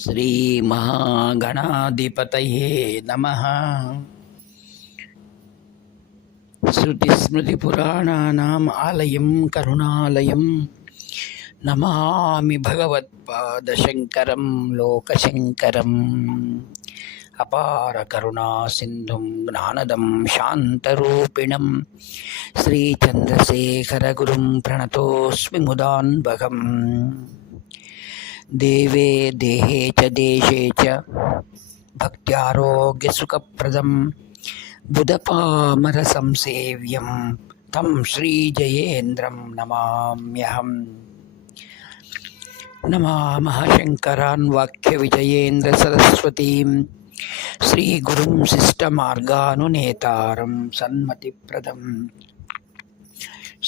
శ్రీమహాగణాధిపతయే నమః. శృతిస్మృతిపురాణానాం ఆలయం కరుణాలయం నమామి భగవత్పాదశంకరం లోకశంకరం. అపార కరుణా సింధుం జ్ఞానదం శాంతరూపిణం శ్రీచంద్రశేఖర గురుం ప్రణతోస్మి ముదాన్వహం. దేవే దేహే చ దేశే చ భక్త్యారోగ్యసుఖప్రదం బుధపామర సంసేవ్యం తం శ్రీజయేంద్రం నమామ్యహం. నమామః శంకరాన్ వాక్యవిజయేంద్ర సరస్వతీం శ్రీగురుం శిష్టమార్గానునేతారం సన్మతిప్రదం.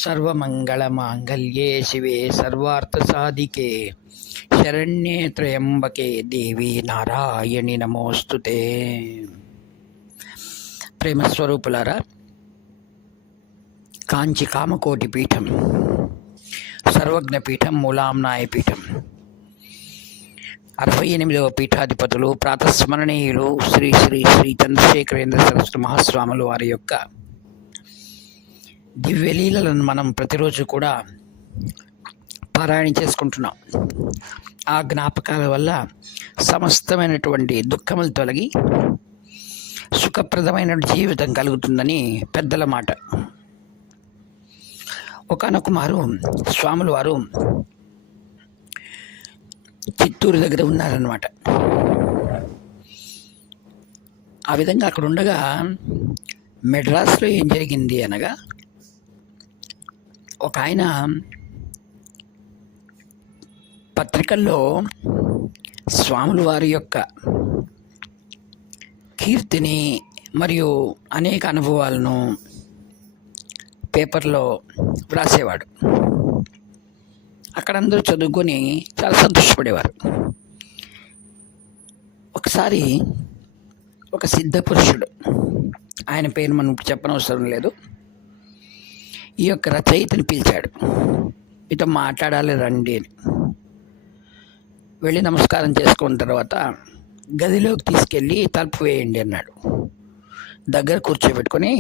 సర్వమంగళమాంగళ్యే శివే సర్వార్థసాధికే శరణ్యే త్రయంబకే దేవి నారాయణి నమోస్తుతే. ప్రేమస్వరూపులారా, కాంచి కామకోటి పీఠం, సర్వజ్ఞ పీఠం, మూలాంనాయ పీఠం, 68వ పీఠాధిపతులు ప్రాతస్మరణీయులు శ్రీ శ్రీ శ్రీ చంద్రశేఖరేంద్ర సరస్వతి మహాస్వాములు వారి యొక్క దివ్యలీలను మనం ప్రతిరోజు కూడా పారాయణ చేసుకుంటున్నాం. ఆ జ్ఞాపకాల వల్ల సమస్తమైనటువంటి దుఃఖములు తొలగి సుఖప్రదమైన జీవితం కలుగుతుందని పెద్దల మాట. ఒకానొక మారు స్వాములు వారు చిత్తూరు దగ్గర ఉన్నారన్నమాట. ఆ విధంగా అక్కడ ఉండగా మెడ్రాస్లో ఏం జరిగింది అనగా, ఒక ఆయన పత్రికల్లో స్వాముల వారి యొక్క కీర్తిని మరియు అనేక అనుభవాలను పేపర్లో వ్రాసేవాడు. అక్కడ అందరూ చదువుకొని చాలా సంతోషపడేవారు. ఒకసారి ఒక సిద్ధ పురుషుడు, ఆయన పేరు మనం చెప్పనవసరం లేదు, ఈ యొక్క రచయితని పిలిచాడు. మీతో మాట్లాడాలి రండి అని. వెళ్ళి నమస్కారం చేసుకున్న తర్వాత గదిలోకి తీసుకెళ్ళి తలుపు వేయండి అన్నాడు. దగ్గర కూర్చోబెట్టుకొని,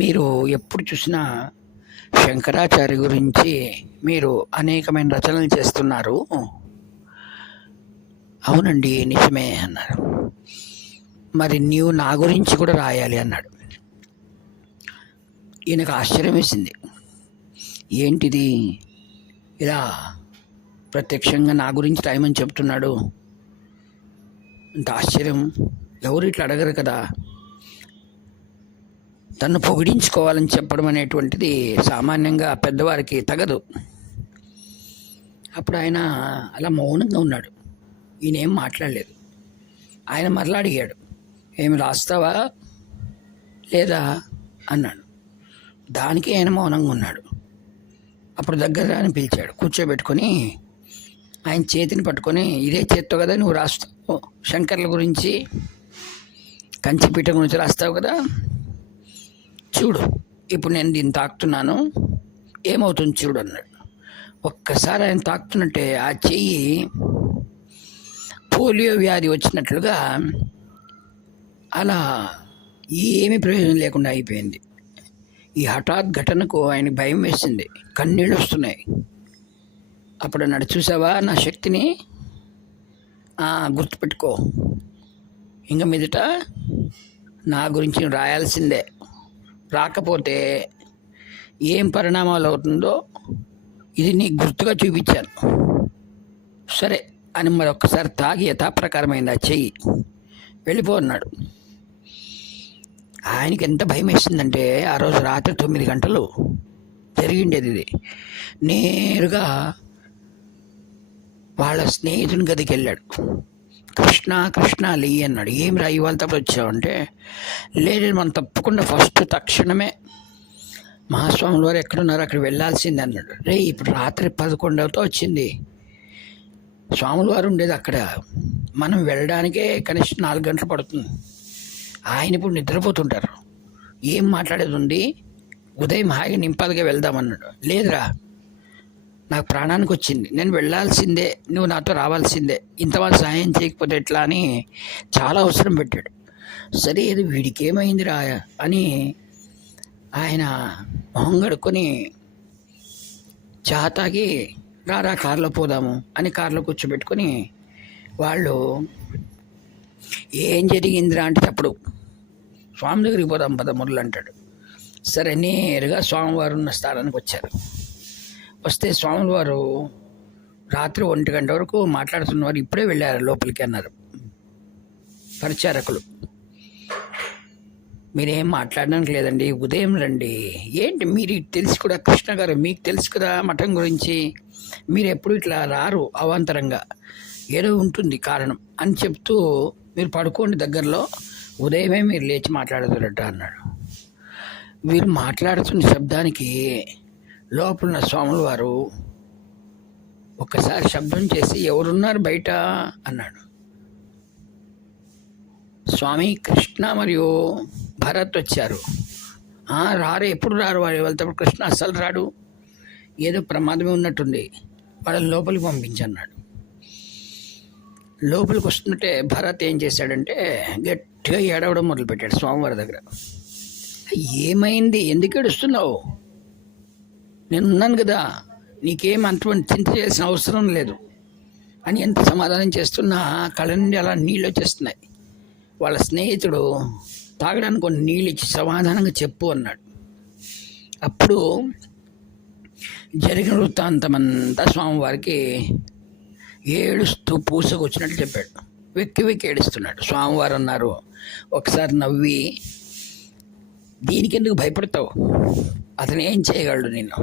మీరు ఎప్పుడు చూసినా శంకరాచార్య గురించి మీరు అనేకమైన రచనలు చేస్తున్నారు. అవునండి, నిజమే అన్నారు. మరి నీవు నా గురించి కూడా రాయాలి అన్నాడు. ఈయనకు ఆశ్చర్యం వేసింది. ఏంటిది, ఇలా ప్రత్యక్షంగా నా గురించి రాయమని చెప్తున్నాడు, ఇంత ఆశ్చర్యం, ఎవరు ఇట్లా అడగరు కదా. తను పొగిడించుకోవాలని చెప్పడం అనేటువంటిది సామాన్యంగా పెద్దవారికి తగదు. అప్పుడు ఆయన అలా మౌనంగా ఉన్నాడు. ఈయన ఏం మాట్లాడలేదు. ఆయన మరలా అడిగాడు, ఏమి రాస్తావా లేదా అన్నాడు. దానికి ఆయన మౌనంగా ఉన్నాడు. అప్పుడు దగ్గర అని పిలిచాడు. కూర్చోబెట్టుకొని ఆయన చేతిని పట్టుకొని, ఇదే చేత్తో కదా నువ్వు రాస్తావు, శంకర్ల గురించి, కంచిపీఠం గురించి రాస్తావు కదా, చూడు ఇప్పుడు నేను దీన్ని తాకుతున్నాను, ఏమవుతుంది చూడు అన్నాడు. ఒక్కసారి ఆయన తాకుతున్నట్టే ఆ చెయ్యి పోలియో వ్యాధి వచ్చినట్లుగా అలా ఏమీ ప్రయోజనం లేకుండా అయిపోయింది. ఈ హఠాత్ ఘటనకు ఆయనకు భయం వేసింది, కన్నీళ్ళు వస్తున్నాయి. అప్పుడు అన్నాడు, చూసావా నా శక్తిని, గుర్తుపెట్టుకో, ఇంక మీదట నా గురించి రాయాల్సిందే, రాకపోతే ఏం పరిణామాలు అవుతుందో ఇది నీకు గుర్తుగా చూపించాను, సరే అని మరొక్కసారి తాగి యథాప్రకారమైంది ఆ చెయ్యి, వెళ్ళిపో అన్నాడు. ఆయనకి ఎంత భయం వేసిందంటే, ఆ రోజు రాత్రి 9 గంటలు జరిగిండేది ఇది. నేరుగా వాళ్ళ స్నేహితుని గదికి వెళ్ళాడు. కృష్ణ కృష్ణ లీ అన్నాడు. ఏం రా ఇవాళ తప్పుడు వచ్చావంటే, లేదు మనం తప్పకుండా ఫస్ట్ తక్షణమే మహాస్వాముల వారు ఎక్కడున్నారు అక్కడ వెళ్ళాల్సింది అన్నాడు. రే ఇప్పుడు రాత్రి 11 వచ్చింది, స్వాముల వారు ఉండేది అక్కడ, మనం వెళ్ళడానికే కనీసం 4 గంటలు పడుతుంది, ఆయన ఇప్పుడు నిద్రపోతుంటారు, ఏం మాట్లాడేది ఉంది, ఉదయం హాయిగా నింపాదిగా వెళ్దామన్నాడు. లేదురా నాకు ప్రాణానికి వచ్చింది, నేను వెళ్ళాల్సిందే, నువ్వు నాతో రావాల్సిందే, ఇంతమంది సహాయం చేయకపోతే ఎట్లా అని చాలా అవసరం పెట్టాడు. సరే ఇది వీడికి ఏమైందిరా అని ఆయన మొహం కడుక్కొని చా తాగి రారా కారులో పోదాము అని కారులో కూర్చోబెట్టుకొని వాళ్ళు ఏం జరిగిందిరా అంటే అప్పుడు స్వామి దగ్గరికి పోదాం పద మురళి అంటాడు. సరే నేరుగా స్వామివారు ఉన్న స్థానానికి వచ్చారు. వస్తే స్వాముల వారు రాత్రి 1 గంట వరకు మాట్లాడుతున్నవారు ఇప్పుడే వెళ్ళారు లోపలికి అన్నారు పరిచారకులు. మీరేం మాట్లాడడానికి లేదండి, ఉదయం రండి. ఏంటి మీరు తెలుసు కూడా కృష్ణ గారు, మీకు తెలుసు కదా మఠం గురించి, మీరు ఎప్పుడు ఇట్లా రారు, అవాంతరంగా ఏదో ఉంటుంది కారణం అని చెప్తూ మీరు పడుకోండి దగ్గరలో, ఉదయమే మీరు లేచి మాట్లాడతారట అన్నాడు. వీరు మాట్లాడుతున్న శబ్దానికి లోపల స్వాముల వారు ఒక్కసారి శబ్దం చేసి ఎవరున్నారు బయట అన్నాడు. స్వామి కృష్ణ మరియు భరత్ వచ్చారు. రారు, ఎప్పుడు రారు, వాడు వెళ్తాడు. కృష్ణ అస్సలు రాడు, ఏదో ప్రమాదమే ఉన్నట్టుంది, వాళ్ళని లోపలికి పంపించన్నాడు. లోపలికి వస్తుంటే భరత్ ఏం చేశాడంటే గట్టిగా ఏడవడం మొదలుపెట్టాడు స్వామివారి దగ్గర. ఏమైంది, ఎందుకు ఏడుస్తున్నావు, నేను ఉన్నాను కదా, నీకేం అటువంటి చింత చేయాల్సిన అవసరం లేదు అని ఎంత సమాధానం చేస్తున్నా కళ్ళ నుండి అలా నీళ్ళు వచ్చేస్తున్నాయి. వాళ్ళ స్నేహితుడు తాగడానికి కొన్ని నీళ్ళు ఇచ్చి సమాధానంగా చెప్పు అన్నాడు. అప్పుడు జరిగిన వృత్తాంతమంతా స్వామివారికి ఏడుస్తూ పూసకొచ్చినట్టు చెప్పాడు. వెక్కి వెక్కి ఏడుస్తున్నాడు. స్వామివారు అన్నారు, ఒకసారి నవ్వి, దీనికి ఎందుకు భయపడతావు, అతను ఏం చేయగలడు, నిన్ను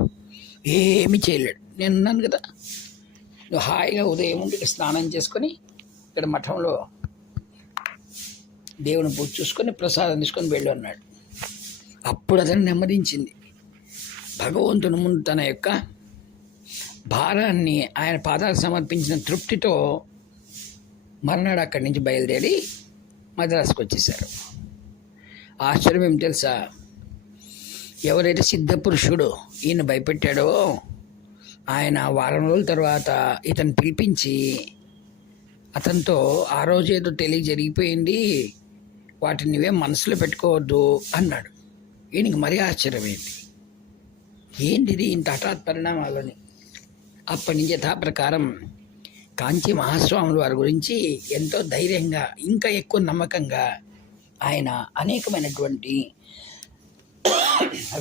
ఏమి చేయలేడు, నేను ఉన్నాను కదా, నువ్వు హాయిగా ఉదయం ఉండి స్నానం చేసుకొని ఇక్కడ మఠంలో దేవుని పూజ చూసుకొని ప్రసాదం తీసుకొని వెళ్ళు అన్నాడు. అప్పుడు అతను నెమ్మదించింది. భగవంతుని ముందు తన యొక్క భారాన్ని ఆయన పాదాలకు సమర్పించిన తృప్తితో మర్నాడు అక్కడి నుంచి బయలుదేరి మద్రాసుకు వచ్చేసారు. ఆశ్చర్యం ఏం తెలుసా, ఎవరైతే సిద్ధపురుషుడు ఈయన భయపెట్టాడో ఆయన వారం రోజుల తర్వాత ఇతను పిలిపించి అతనితో ఆ రోజు ఏదో జరిగిపోయింది, వాటిని నువ్వేం మనసులో పెట్టుకోవద్దు అన్నాడు. ఈయనకి మరీ ఆశ్చర్యమైంది, ఏంటిది ఇంత హఠాత్ పరిణామాలని. అప్పటి నుంచి యథాప్రకారం కాంచీ మహాస్వాముల వారి గురించి ఎంతో ధైర్యంగా ఇంకా ఎక్కువ నమ్మకంగా ఆయన అనేకమైనటువంటి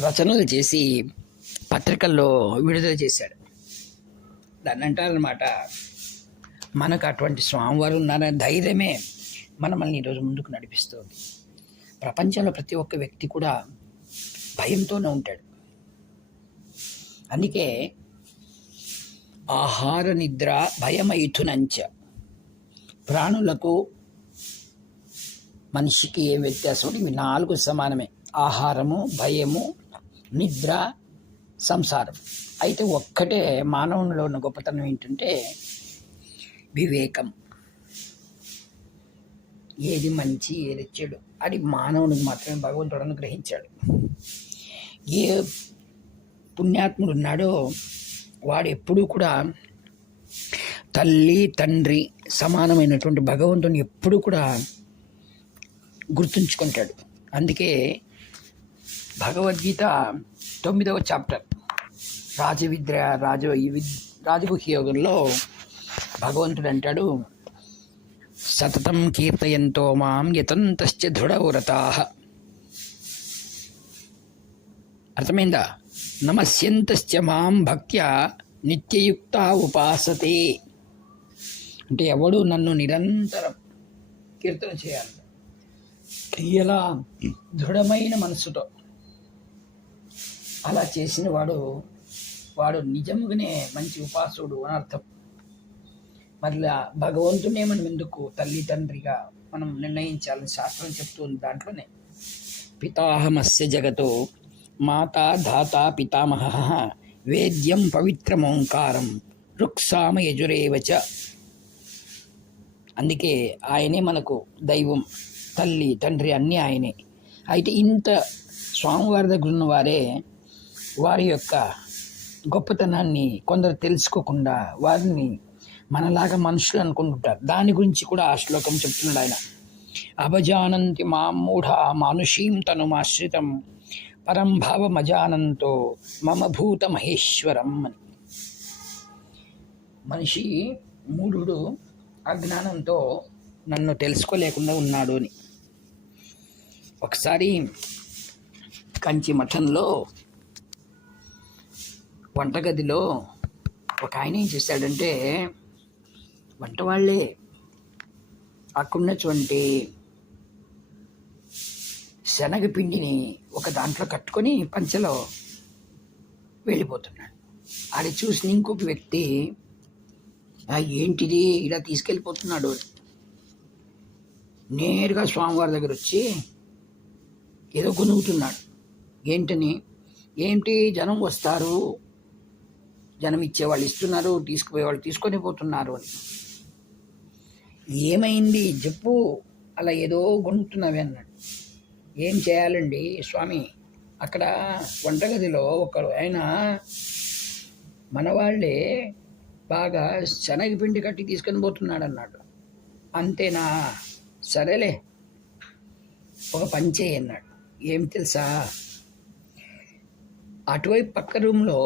రచనలు చేసి పత్రికల్లో విడుదల చేశాడు. దాన్ని అంటారనమాట, మనకు అటువంటి స్వామివారు ఉన్నారనే ధైర్యమే మనల్ని ఈరోజు ముందుకు నడిపిస్తుంది. ప్రపంచంలో ప్రతి ఒక్క వ్యక్తి కూడా భయంతోనే ఉంటాడు. అందుకే ఆహార నిద్ర భయమైథునంచ, ప్రాణులకు మనిషికి ఏ వ్యత్యాసం, ఇవి 4 సమానమే, ఆహారము, భయము, నిద్ర, సంసారం. అయితే ఒక్కటే మానవునిలో ఉన్న గొప్పతనం ఏంటంటే వివేకం. ఏది మంచి ఏది చెడు అది మానవునికి మాత్రమే భగవంతుడు అనుగ్రహించాడు. ఏ పుణ్యాత్ముడు ఉన్నాడో వాడు ఎప్పుడూ కూడా తల్లి తండ్రి సమానమైనటువంటి భగవంతుని ఎప్పుడూ కూడా గుర్తుంచుకుంటాడు. అందుకే భగవద్గీత 9వ చాప్టర్ రాజగుహ్య యోగంలో భగవంతుడు అంటాడు, సతతం కీర్తయంతో మాం యతంతశ్చ దృఢవ్రతాః. అర్థమైందా? నమస్యంతశ్చ మాం భక్త్యా నిత్యయుక్తా ఉపాసతే. అంటే ఎవడు నన్ను నిరంతరం కీర్తన చేయాలి, ఎలా దృఢమైన మనసుతో అలా చేసిన వాడు నిజముగానే మంచి ఉపాసుడు అని అర్థం. మరలా భగవంతునే మనం ఎందుకు తల్లి తండ్రిగా మనం నిర్ణయించాలని శాస్త్రం చెప్తుంది. దాంట్లోనే పితాహమస్య జగతో మాతా ధాత పితామహః వేద్యం పవిత్రమోంకారం రుక్సామ యజురేవచ. అందుకే ఆయనే మనకు దైవం, తల్లి తండ్రి అన్నీ ఆయనే. అయితే ఇంత స్వామివారి దగ్గర ఉన్న వారే వారి యొక్క గొప్పతనాన్ని కొందరు తెలుసుకోకుండా వారిని మనలాగా మనుషులు అనుకుంటుంటారు. దాని గురించి కూడా ఆ శ్లోకం చెప్తున్నాడు ఆయన. అభజానంతి మాం మూఢ మానుషీం తనుమాశ్రితం పరం భావమజానంతో మమ భూత మహేశ్వరం అని. మనిషి మూఢుడు అజ్ఞానంతో నన్ను తెలుసుకోలేకుండా ఉన్నాడు అని. ఒకసారి కంచి మఠంలో వంటగదిలో ఒక ఆయన ఏం చేశాడంటే, వంట వాళ్ళే అక్కడున్నటువంటి శనగపిండిని ఒక దాంట్లో కట్టుకొని పంచెలో వెళ్ళిపోతున్నాడు. అది చూసిన ఇంకొక వ్యక్తి, ఏంటిది ఇలా తీసుకెళ్ళిపోతున్నాడు, నేరుగా స్వామివారి దగ్గర వచ్చి ఏదో కొనుగుతున్నాడు. ఏంటి జనం వస్తారు, జనం ఇచ్చేవాళ్ళు ఇస్తున్నారు, తీసుకుపోయేవాళ్ళు తీసుకొని పోతున్నారు అని. ఏమైంది చెప్పు, అలా ఏదో కొనుక్కుతున్నావే అన్నాడు. ఏం చేయాలండి స్వామి, అక్కడ వంటగదిలో ఒకరు ఆయన మనవాళ్ళే బాగా శనగపిండి కట్టి తీసుకొని పోతున్నాడు అన్నాడు. అంతేనా, సరేలే ఒక పని చేయి అన్నాడు. ఏం తెలుసా, అటువైపు పక్క రూమ్లో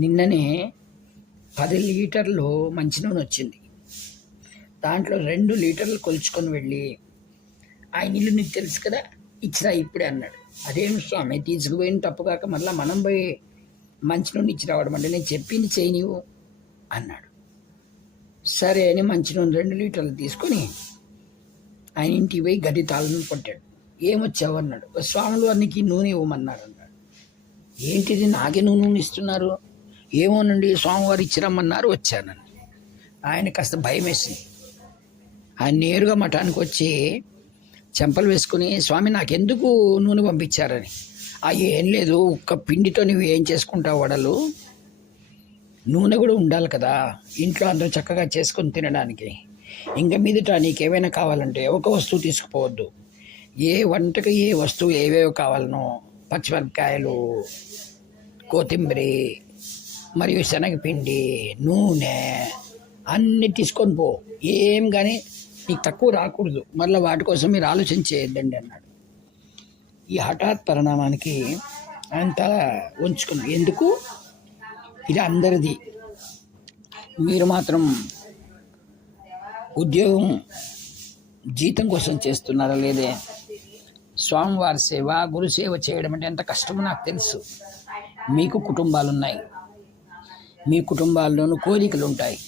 నిన్ననే 10 లీటర్లు మంచినూనె వచ్చింది. దాంట్లో 2 లీటర్లు కొలుచుకొని వెళ్ళి ఆయన ఇల్లు నీకు తెలుసు కదా, ఇచ్చిరా ఇప్పుడే అన్నాడు. అదేం స్వామి, తీసుకుపోయిన తప్పు కాక మళ్ళీ మనం పోయి మంచినూనె ఇచ్చి రావడం అంటే, నేను చెప్పింది చేయి నీవు అన్నాడు. సరే అని మంచినూనె 2 లీటర్లు తీసుకొని ఆయన ఇంటికి పోయి గది తాళం కొట్టాడు. ఏమొచ్చావు అన్నాడు. స్వాములు వారికి నూనె ఇవ్వమన్నారు అన్నాడు. ఏంటిది నాకే నూనె ఇస్తున్నారు, ఏమోనండి స్వామివారు ఇచ్చిరమ్మన్నారు వచ్చానని. ఆయన కాస్త భయం వేసింది. ఆయన నేరుగా మఠానికి వచ్చి చెంపలు వేసుకుని, స్వామి నాకెందుకు నూనె పంపించారని. ఏం లేదు, ఒక్క పిండితో నువ్వు ఏం చేసుకుంటావు వడలు, నూనె కూడా ఉండాలి కదా ఇంట్లో, అందరూ చక్కగా చేసుకొని తినడానికి. ఇంకా మీదట నీకేమైనా కావాలంటే ఒక వస్తువు తీసుకుపోవద్దు, ఏ వంటకి ఏ వస్తువు ఏవేవో కావాలనో, పచ్చిమిరపకాయలు, కొత్తిమీర మరియు శనగపిండి, నూనె అన్నీ తీసుకొని పో, ఏం కానీ నీకు తక్కువ రాకూడదు, మళ్ళీ వాటి కోసం మీరు ఆలోచన చేయొద్దండి అన్నాడు. ఈ హఠాత్ పరిణామానికి ఆయన తల ఉంచుకున్నాడు. ఎందుకు, ఇది అందరిది, మీరు మాత్రం ఉద్యోగం జీతం కోసం చేస్తున్నారా లేదే. స్వామివారి సేవ, గురుసేవ చేయడం అంటే ఎంత కష్టమో నాకు తెలుసు. మీకు కుటుంబాలు ఉన్నాయి, మీ కుటుంబాల్లోనూ కోరికలు ఉంటాయి.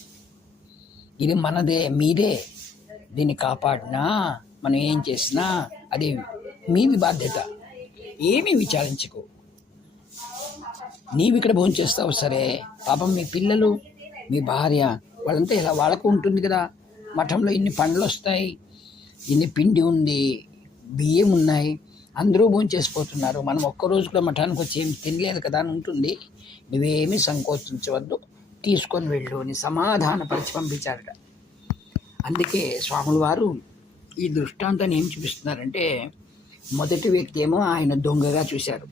ఇది మనదే, మీదే, దీన్ని కాపాడినా మనం ఏం చేసినా అది మీది బాధ్యత. ఏమీ విచారించుకో, నీవు ఇక్కడ భోజనం చేస్తావు సరే, పాపం మీ పిల్లలు, మీ భార్య, వాళ్ళంతా ఇలా వాళ్ళకు ఉంటుంది కదా. మఠంలో ఇన్ని పండ్లు వస్తాయి, ఇన్ని పిండి ఉంది, బియ్యం ఉన్నాయి, అందరూ భోజనం చేసిపోతున్నారు, మనం ఒక్కరోజు కూడా మఠానికి వచ్చి ఏమి తినలేదు కదా అని ఉంటుంది. నువ్వేమీ సంకోచించవద్దు, తీసుకొని వెళ్ళు అని సమాధానపరిచి పంపించారట. అందుకే స్వాముల వారు ఈ దృష్టాంతాన్ని ఏం చూపిస్తున్నారంటే, మొదటి వ్యక్తి ఏమో ఆయన దొంగగా చూశారు,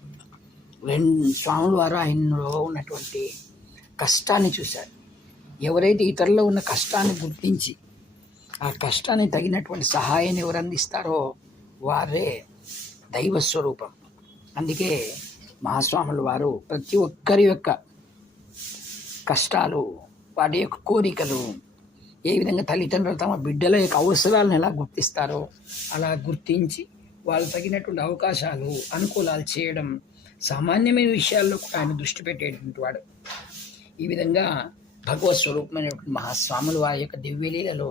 స్వాముల వారు ఆయనలో ఉన్నటువంటి కష్టాన్ని చూశారు. ఎవరైతే ఇతరుల్లో ఉన్న కష్టాన్ని గుర్తించి ఆ కష్టానికి తగినటువంటి సహాయాన్ని ఎవరు అందిస్తారో వారే దైవస్వరూపం. అందుకే మహాస్వాముల వారు ప్రతి ఒక్కరి యొక్క కష్టాలు, వాటి యొక్క కోరికలు, ఏ విధంగా తల్లిదండ్రులు తమ బిడ్డల యొక్క అవసరాలను ఎలా గుర్తిస్తారో అలా గుర్తించి వాళ్ళు తగినటువంటి అవకాశాలు, అనుకూలాలు చేయడం, సామాన్యమైన విషయాల్లో కూడా ఆయన దృష్టి పెట్టేటువంటి వాడు. ఈ విధంగా భగవత్ స్వరూపమైనటువంటి మహాస్వాములు వారి యొక్క దివ్యలీలలో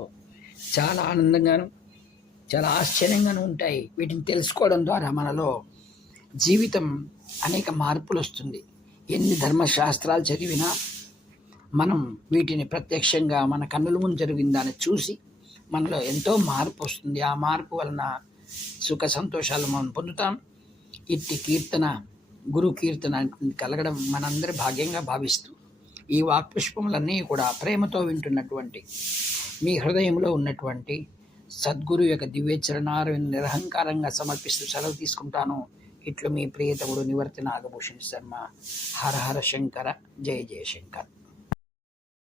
చాలా ఆనందంగాను, చాలా ఆశ్చర్యంగాను ఉంటాయి. వీటిని తెలుసుకోవడం ద్వారా మనలో జీవితం అనేక మార్పులు వస్తుంది. ఎన్ని ధర్మశాస్త్రాలు చదివినా మనం వీటిని ప్రత్యక్షంగా మన కన్నుల ముందు జరిగిన దాన్ని చూసి మనలో ఎంతో మార్పు వస్తుంది. ఆ మార్పు వలన సుఖ సంతోషాలు మనం పొందుతాం. ఇట్టి కీర్తన, గురు కీర్తన కలగడం మనందరి భాగ్యంగా భావిస్తూ, ఈ వాక్పుష్పములన్నీ కూడా ప్రేమతో వింటున్నటువంటి మీ హృదయంలో ఉన్నటువంటి సద్గురు యొక్క దివ్య చరణాలను నిరహంకారంగా సమర్పిస్తూ సెలవు తీసుకుంటాను. ఇట్లు మీ ప్రియతముడు నివర్తి నాగభూషణ్ శర్మ. హర హర శంకర, జయ జయశంకర్.